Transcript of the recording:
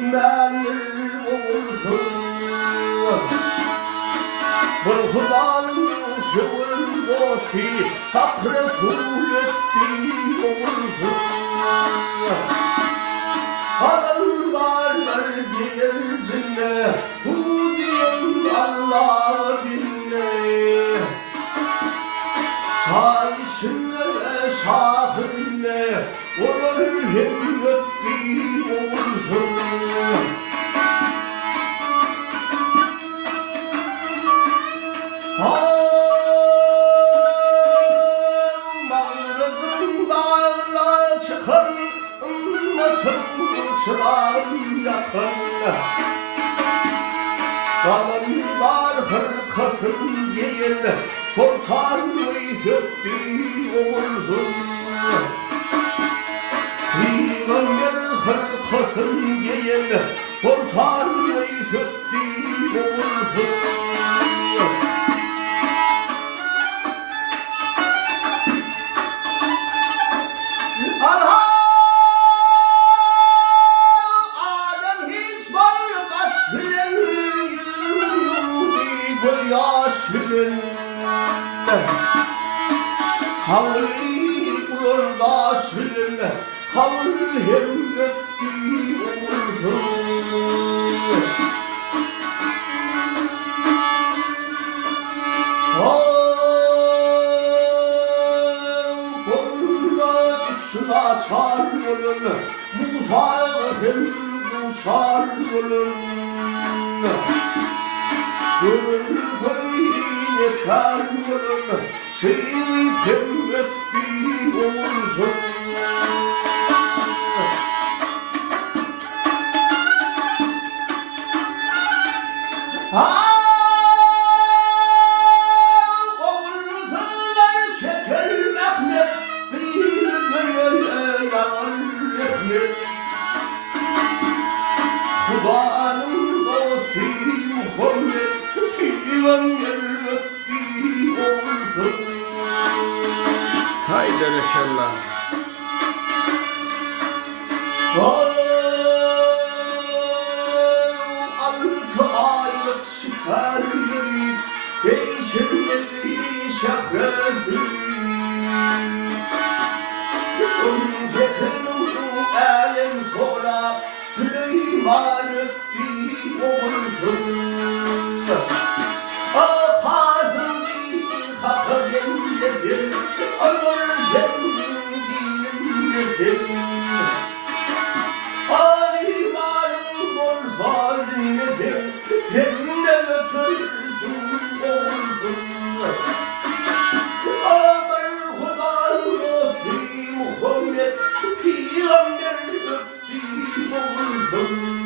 Mevlül olsun Bu Kur'an'ın sevil dosti Hak Resul ettiği olsun Haberler gelsinler Bu diyen Allah dinle Sağ içinde şahırine Olur hem ettiği olsun Mağrıdım dağına çıkan Çırağım yakın Kalınlar hırkatın giyin Sultan Veysettin olsun Peygamber hırkatın giyin Sultan Veysettin olsun Yaşlının Havli uğurdaşlının Havli hem göktü olursun Koluna içine çarpılın Musa hem uçarpılın Gönül boyine kârvırın Seni pembetti olsun Oğullar çeker Mehmet Bir göğe yağar Mehmet Kur'an'ın dostu Muhammed Peygamber ettiği olsun Haydi inşallah. Altı aylık süper yürüyüp Değişirleri şahredir Zekirlu alem sonra Süleyman ettiği olsun Alimanın olsaydı nedir Sen de götürsün olsun Amer Kur'an dostu Muhammed Peygamber öptüğü olsun